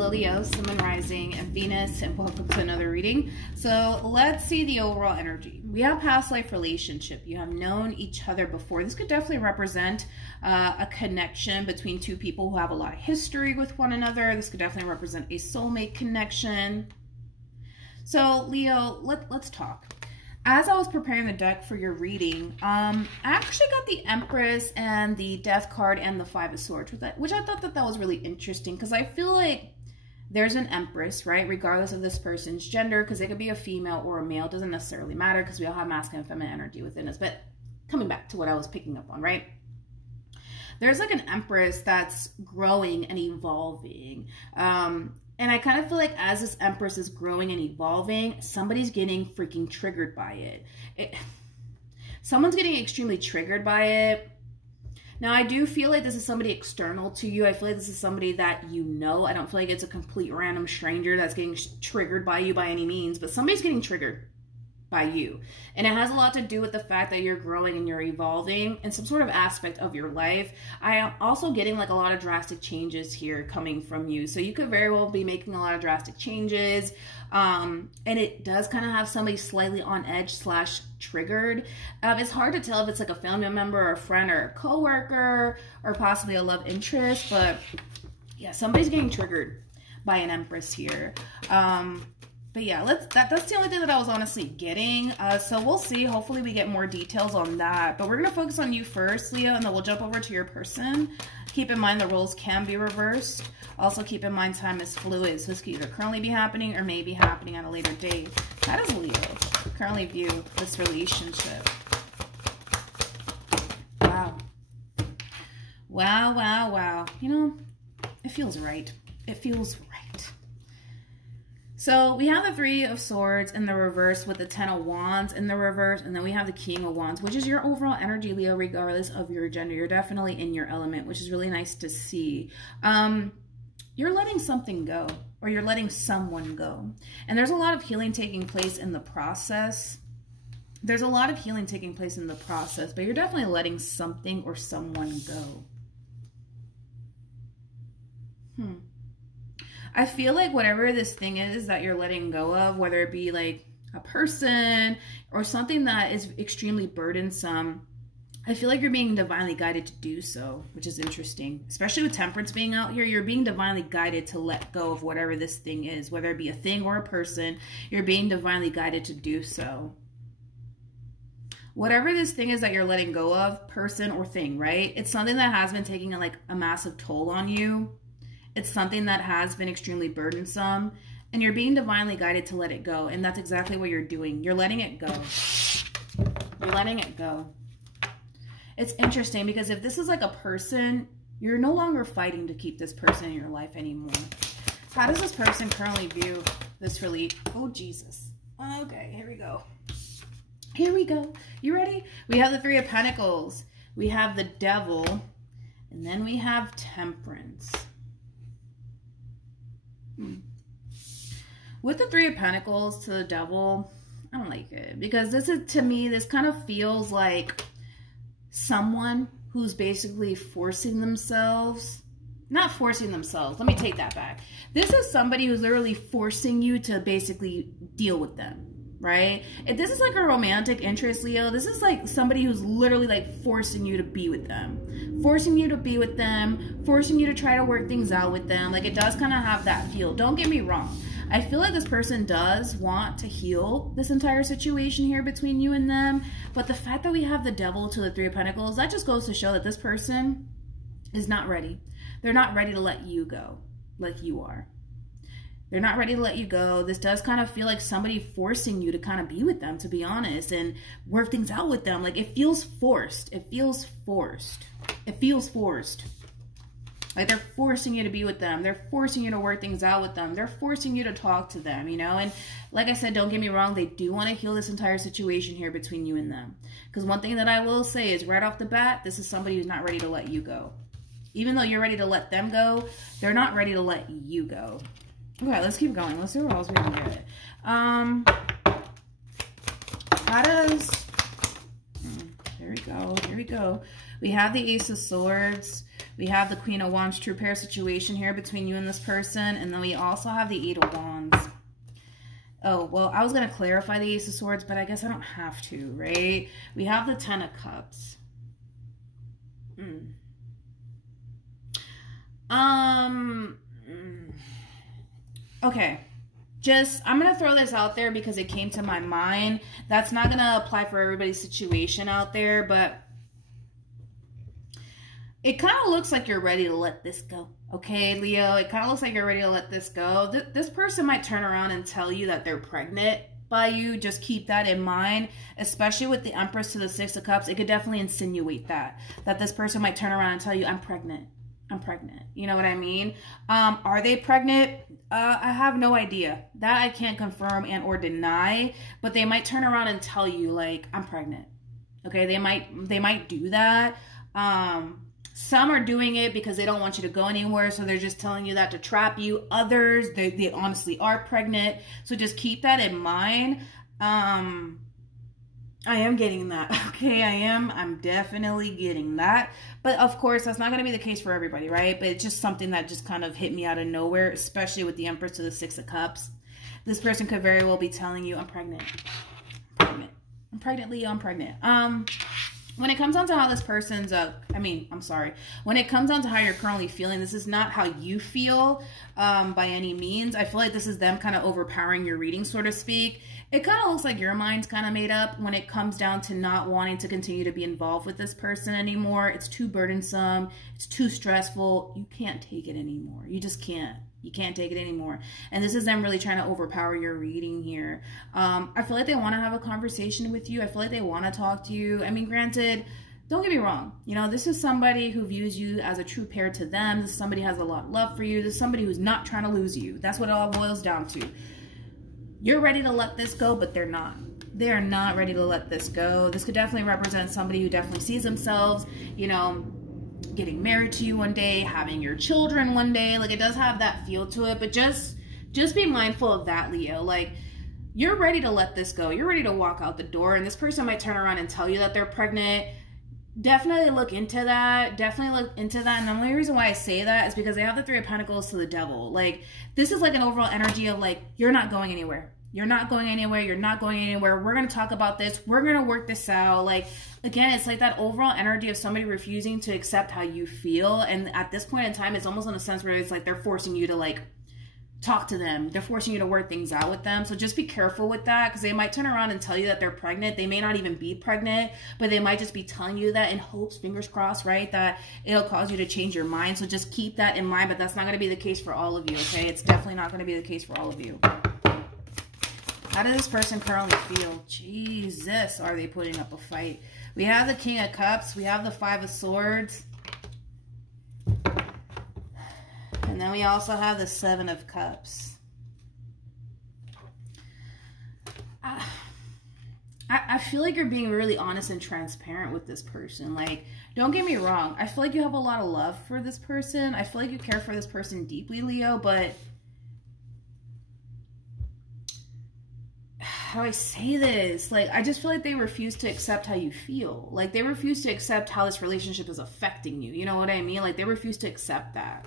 Hello Leo, Sun, Moon, Rising, and Venus, and welcome to another reading. So let's see the overall energy. We have past life relationship. You have known each other before. This could definitely represent a connection between two people who have a lot of history with one another. This could definitely represent a soulmate connection. So Leo, let's talk. As I was preparing the deck for your reading, I actually got the Empress and the Death card and the Five of Swords, which I thought that was really interesting because I feel like there's an Empress, right? Regardless of this person's gender, because it could be a female or a male. It doesn't necessarily matter because we all have masculine and feminine energy within us. But coming back to what I was picking up on, right? There's like an Empress that's growing and evolving. And I kind of feel like as this Empress is growing and evolving, somebody's getting freaking triggered by it. Someone's getting extremely triggered by it. Now, I do feel like this is somebody external to you. I feel like this is somebody that you know. I don't feel like it's a complete random stranger that's getting triggered by you by any means, but somebody's getting triggered by you. And it has a lot to do with the fact that you're growing and you're evolving in some sort of aspect of your life. I am also getting like a lot of drastic changes here coming from you. So you could very well be making a lot of drastic changes. And it does kind of have somebody slightly on edge / triggered. It's hard to tell if it's like a family member or a friend or a coworker or possibly a love interest, but yeah, somebody's getting triggered by an Empress here. But yeah, that's the only thing that I was honestly getting. So we'll see. Hopefully we get more details on that. But we're going to focus on you first, Leo, and then we'll jump over to your person. Keep in mind the roles can be reversed. Also keep in mind time is fluid. So this could either currently be happening or may be happening at a later date. How does Leo currently view this relationship? Wow. Wow, wow, wow. You know, it feels right. It feels right. So we have the Three of Swords in the reverse with the Ten of Wands in the reverse. And then we have the King of Wands, which is your overall energy, Leo, regardless of your gender. You're definitely in your element, which is really nice to see. You're letting something go, or you're letting someone go. And there's a lot of healing taking place in the process. There's a lot of healing taking place in the process, but you're definitely letting something or someone go. I feel like whatever this thing is that you're letting go of, whether it be like a person or something that is extremely burdensome, I feel like you're being divinely guided to do so, which is interesting. Especially with Temperance being out here, you're being divinely guided to let go of whatever this thing is, whether it be a thing or a person, you're being divinely guided to do so. Whatever this thing is that you're letting go of, person or thing, right? It's something that has been taking like a massive toll on you. It's something that has been extremely burdensome, and you're being divinely guided to let it go. And that's exactly what you're doing. You're letting it go. You're letting it go. It's interesting because if this is like a person, you're no longer fighting to keep this person in your life anymore. How does this person currently view this relief? Oh, Jesus. Okay, here we go. Here we go. You ready? We have the Three of Pentacles. We have the Devil. And then we have Temperance. With the Three of Pentacles to the Devil, I don't like it because this is, to me, this kind of feels like someone who's basically forcing themselves. Not forcing themselves. Let me take that back. This is somebody who's literally forcing you to basically deal with them, right? If this is like a romantic interest, Leo, this is like somebody who's literally like forcing you to be with them. Forcing you to be with them. Forcing you to try to work things out with them. Like it does kind of have that feel. Don't get me wrong. I feel like this person does want to heal this entire situation here between you and them. But the fact that we have the Devil to the Three of Pentacles, that just goes to show that this person is not ready. They're not ready to let you go like you are. They're not ready to let you go. This does kind of feel like somebody forcing you to kind of be with them, to be honest, and work things out with them. Like it feels forced. It feels forced. It feels forced. Like they're forcing you to be with them. They're forcing you to work things out with them. They're forcing you to talk to them, you know? And like I said, don't get me wrong. They do want to heal this entire situation here between you and them. Because one thing that I will say is right off the bat, this is somebody who's not ready to let you go. Even though you're ready to let them go, they're not ready to let you go. Okay, let's keep going. Let's see what else we can get. How does... There we go. Here we go. We have the Ace of Swords. We have the Queen of Wands, true pair situation here between you and this person. And then we also have the 8 of Wands. Oh, well, I was going to clarify the Ace of Swords, but I guess I don't have to, right? We have the 10 of Cups. Okay. I'm going to throw this out there because it came to my mind. That's not going to apply for everybody's situation out there, but it kind of looks like you're ready to let this go. Okay, Leo, it kind of looks like you're ready to let this go. This person might turn around and tell you that they're pregnant by you. Just keep that in mind, especially with the Empress to the 6 of Cups. It could definitely insinuate that this person might turn around and tell you, I'm pregnant. I'm pregnant. You know what I mean? Are they pregnant? I have no idea. That I can't confirm and or deny, but they might turn around and tell you like, I'm pregnant. Okay, they might do that. Some are doing it because they don't want you to go anywhere, so they're just telling you that to trap you. Others, they honestly are pregnant, so just keep that in mind. I am getting that. Okay, I'm definitely getting that. But of course, that's not going to be the case for everybody, right? But it's just something that just kind of hit me out of nowhere, especially with the Empress to the 6 of Cups. This person could very well be telling you, I'm pregnant. I'm pregnant. I'm pregnant, Leo. I'm pregnant. When it comes down to how this person's, when it comes down to how you're currently feeling, this is not how you feel by any means. I feel like this is them kind of overpowering your reading, so to speak. It kind of looks like your mind's kind of made up when it comes down to not wanting to continue to be involved with this person anymore. It's too burdensome. It's too stressful. You can't take it anymore. You just can't. You can't take it anymore. And this is them really trying to overpower your reading here. I feel like they want to have a conversation with you. I feel like they want to talk to you. I mean, granted, don't get me wrong. You know, this is somebody who views you as a true pair to them. This is somebody who has a lot of love for you. This is somebody who's not trying to lose you. That's what it all boils down to. You're ready to let this go, but they're not. They are not ready to let this go. This could definitely represent somebody who definitely sees themselves, you know, getting married to you one day, having your children one day. Like, it does have that feel to it, but just be mindful of that, Leo. Like, you're ready to let this go. You're ready to walk out the door, and this person might turn around and tell you that they're pregnant. Definitely look into that. Definitely look into that. And the only reason why I say that is because they have the 3 of Pentacles to the Devil. Like, this is like an overall energy of like, you're not going anywhere. You're not going anywhere. You're not going anywhere. We're going to talk about this. We're going to work this out. Like, again, it's like that overall energy of somebody refusing to accept how you feel. And at this point in time, it's almost in a sense where it's like they're forcing you to like talk to them. They're forcing you to work things out with them. So just be careful with that, because they might turn around and tell you that they're pregnant. They may not even be pregnant, but they might just be telling you that in hopes, fingers crossed, right, that it'll cause you to change your mind. So just keep that in mind, but that's not going to be the case for all of you, okay? It's definitely not going to be the case for all of you. How does this person currently feel? Jesus, are they putting up a fight? We have the King of Cups. We have the 5 of Swords. And then we also have the 7 of Cups. I feel like you're being really honest and transparent with this person. Like, don't get me wrong. I feel like you have a lot of love for this person. I feel like you care for this person deeply, Leo, but how do I say this? Like, I just feel like they refuse to accept how you feel. Like, they refuse to accept how this relationship is affecting you. You know what I mean? Like, they refuse to accept that.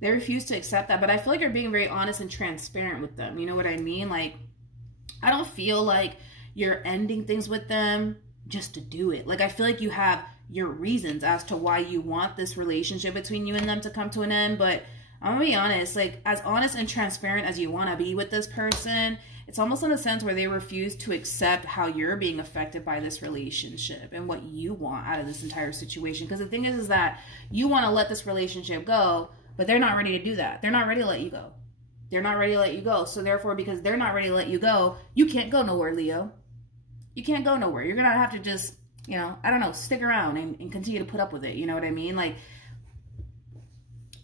They refuse to accept that. But I feel like you're being very honest and transparent with them. You know what I mean? Like, I don't feel like you're ending things with them just to do it. Like, I feel like you have your reasons as to why you want this relationship between you and them to come to an end. But I'm gonna be honest, like, as honest and transparent as you want to be with this person, it's almost in a sense where they refuse to accept how you're being affected by this relationship and what you want out of this entire situation. Because the thing is that you want to let this relationship go, but they're not ready to do that. They're not ready to let you go. They're not ready to let you go. So therefore, because they're not ready to let you go, you can't go nowhere, Leo. You can't go nowhere. You're going to have to just, you know, I don't know, stick around and continue to put up with it. You know what I mean? Like,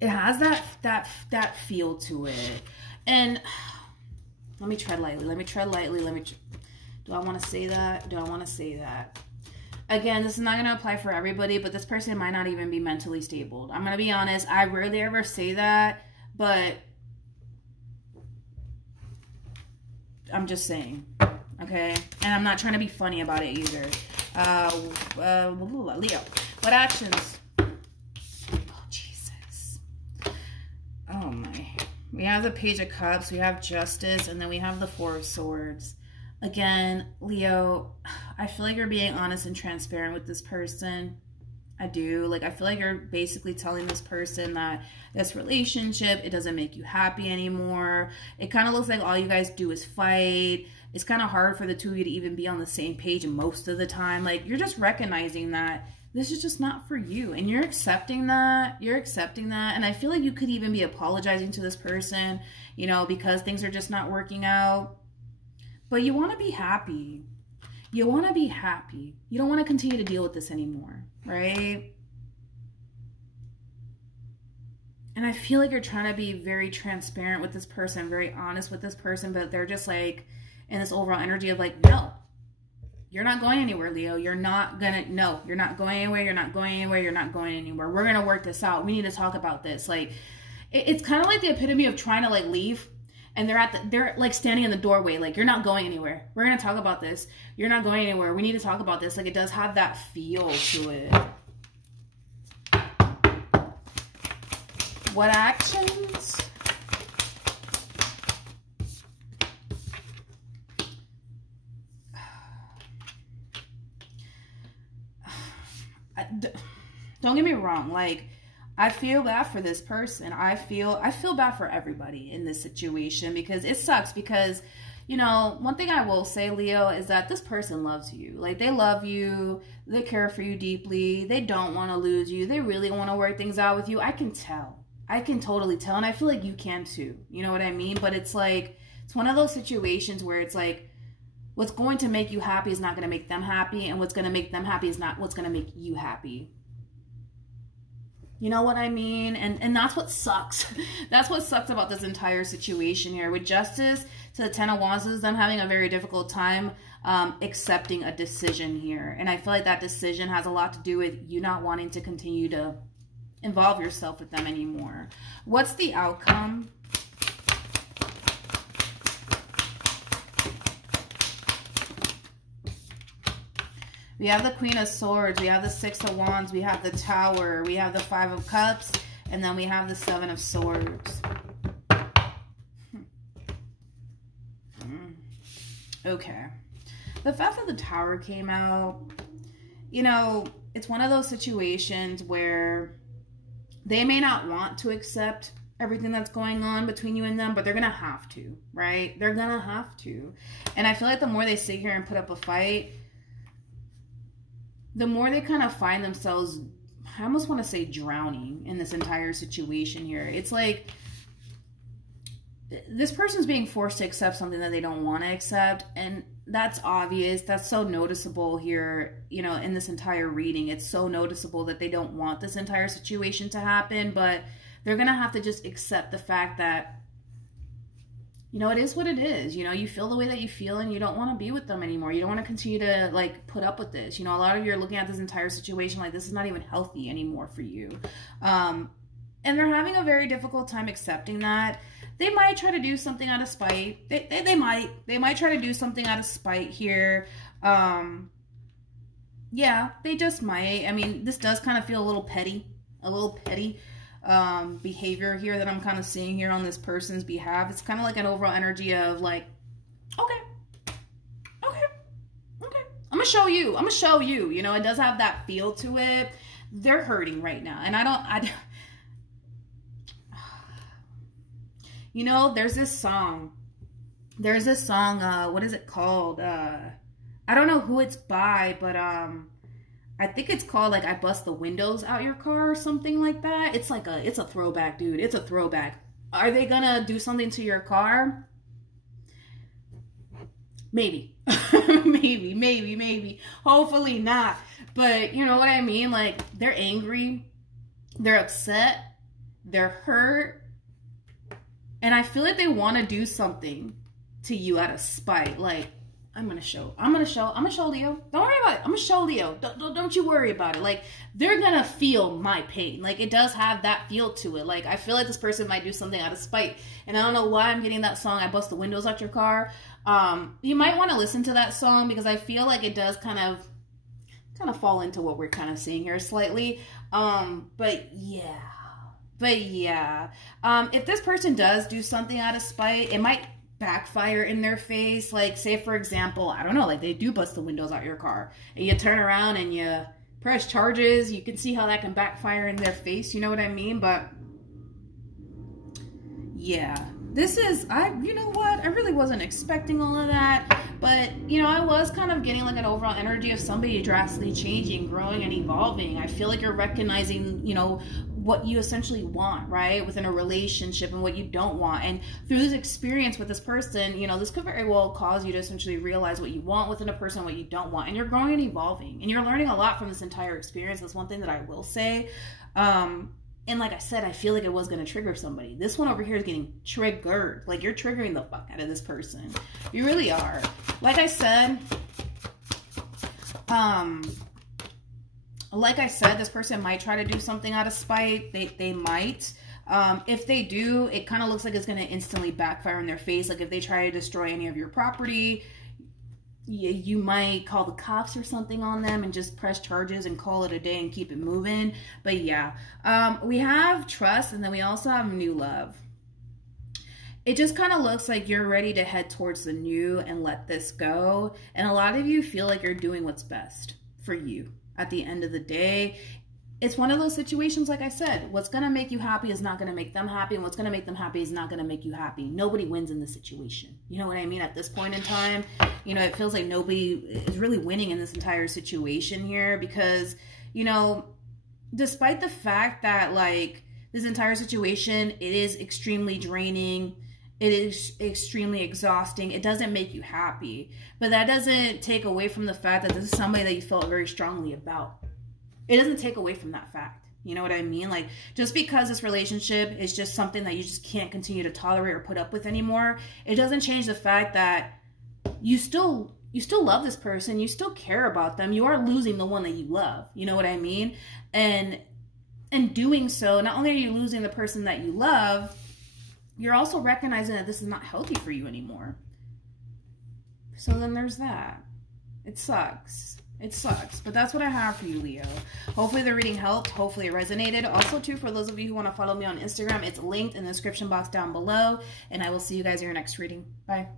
it has that feel to it. And let me tread lightly. Let me tread lightly. Do I want to say that? Do I want to say that? Again, this is not going to apply for everybody, but this person might not even be mentally stable. I'm going to be honest. I rarely ever say that, but I'm just saying, okay? And I'm not trying to be funny about it either. Leo, what actions We have the Page of Cups, we have Justice, and then we have the Four of Swords. Again, Leo, I feel like you're being honest and transparent with this person. I do. Like, I feel like you're basically telling this person that this relationship, it doesn't make you happy anymore. It kind of looks like all you guys do is fight. It's kind of hard for the two of you to even be on the same page most of the time. Like, you're just recognizing that this is just not for you. And you're accepting that. You're accepting that. And I feel like you could even be apologizing to this person, you know, because things are just not working out. But you want to be happy. You want to be happy. You don't want to continue to deal with this anymore, right? And I feel like you're trying to be very transparent with this person, very honest with this person, but they're just like in this overall energy of like, no, you're not going anywhere, Leo. You're not gonna, no, you're not going anywhere. You're not going anywhere. You're not going anywhere. We're going to work this out. We need to talk about this. Like, it's kind of like the epitome of trying to like leave. And they're like standing in the doorway, like, you're not going anywhere. We're going to talk about this. You're not going anywhere. We need to talk about this. Like, it does have that feel to it. What actions? Don't get me wrong. Like, I feel bad for this person. I feel bad for everybody in this situation because it sucks because, you know, one thing I will say, Leo, is that this person loves you. Like, they love you. They care for you deeply. They don't want to lose you. They really want to work things out with you. I can tell. I can totally tell. And I feel like you can too. You know what I mean? But it's like, it's one of those situations where it's like, what's going to make you happy is not going to make them happy. And what's going to make them happy is not what's going to make you happy. You know what I mean? And that's what sucks. That's what sucks about this entire situation here. With Justice to the Ten of Wands, them having a very difficult time accepting a decision here. And I feel like that decision has a lot to do with you not wanting to continue to involve yourself with them anymore. What's the outcome? We have the Queen of Swords, we have the Six of Wands, we have the Tower, we have the Five of Cups, and then we have the Seven of Swords. Okay. The fact that the Tower came out, you know, it's one of those situations where they may not want to accept everything that's going on between you and them, but they're going to have to, right? They're going to have to. And I feel like the more they sit here and put up a fight, the more they kind of find themselves, I almost want to say drowning in this entire situation here. It's like this person's being forced to accept something that they don't want to accept. And that's obvious. That's so noticeable here, you know, in this entire reading. It's so noticeable that they don't want this entire situation to happen, but they're going to have to just accept the fact that, you know, it is what it is. You know, you feel the way that you feel and you don't want to be with them anymore. You don't want to continue to, like, put up with this. You know, a lot of you are looking at this entire situation like this is not even healthy anymore for you. And they're having a very difficult time accepting that. They might try to do something out of spite. They might try to do something out of spite here. Yeah, they just might. I mean, this does kind of feel a little petty behavior here that I'm kind of seeing here on this person's behalf. It's kind of like an overall energy of like, okay, I'm gonna show you, you know. It does have that feel to it. They're hurting right now, and I you know, there's this song, what is it called? I don't know who it's by, but I think it's called, like, I Bust the Windows Out Your Car or something like that. It's like it's a throwback, dude. It's a throwback. Are they gonna do something to your car? Maybe. maybe. Hopefully not. But you know what I mean? Like, they're angry. They're upset. They're hurt. And I feel like they want to do something to you out of spite. Like, I'm gonna show Leo. Don't worry about it. I'm gonna show Leo. Don't you worry about it. Like, they're gonna feel my pain. Like, it does have that feel to it. Like, I feel like this person might do something out of spite. And I don't know why I'm getting that song, I Bust the Windows Out Your Car. You might want to listen to that song because I feel like it does kind of fall into what we're kind of seeing here slightly. But yeah, But yeah, if this person does do something out of spite, it might backfire in their face. Like, say, for example, I don't know, like they do bust the windows out your car and you turn around and you press charges. You can see how that can backfire in their face. You know what I mean? But yeah, this is, you know what? I really wasn't expecting all of that. But, you know, I was kind of getting like an overall energy of somebody drastically changing, growing, and evolving. I feel like you're recognizing, you know, what you essentially want, right, within a relationship and what you don't want. And through this experience with this person, you know, this could very well cause you to essentially realize what you want within a person, what you don't want. And you're growing and evolving. And you're learning a lot from this entire experience. That's one thing that I will say. And like I said, I feel like it was going to trigger somebody. This one over here is getting triggered. Like, you're triggering the fuck out of this person. You really are. Like I said, this person might try to do something out of spite. They might. If they do, it kind of looks like it's going to instantly backfire in their face. Like, if they try to destroy any of your property, you might call the cops or something on them and just press charges and call it a day and keep it moving. But yeah, we have trust, and then we also have new love. It just kind of looks like you're ready to head towards the new and let this go. And a lot of you feel like you're doing what's best for you at the end of the day. It's one of those situations, like I said, what's going to make you happy is not going to make them happy, and what's going to make them happy is not going to make you happy. Nobody wins in this situation. You know what I mean? At this point in time, you know, it feels like nobody is really winning in this entire situation here, because, you know, despite the fact that, like, this entire situation, it is extremely draining, it is extremely exhausting, it doesn't make you happy. But that doesn't take away from the fact that this is somebody that you felt very strongly about. It doesn't take away from that fact. You know what I mean? Like, just because this relationship is just something that you just can't continue to tolerate or put up with anymore, it doesn't change the fact that you still love this person. You still care about them. You are losing the one that you love. You know what I mean? And in doing so, not only are you losing the person that you love, you're also recognizing that this is not healthy for you anymore. So then there's that. It sucks. It sucks, but that's what I have for you, Leo. Hopefully the reading helped. Hopefully it resonated. Also, too, for those of you who want to follow me on Instagram, it's linked in the description box down below. And I will see you guys in your next reading. Bye.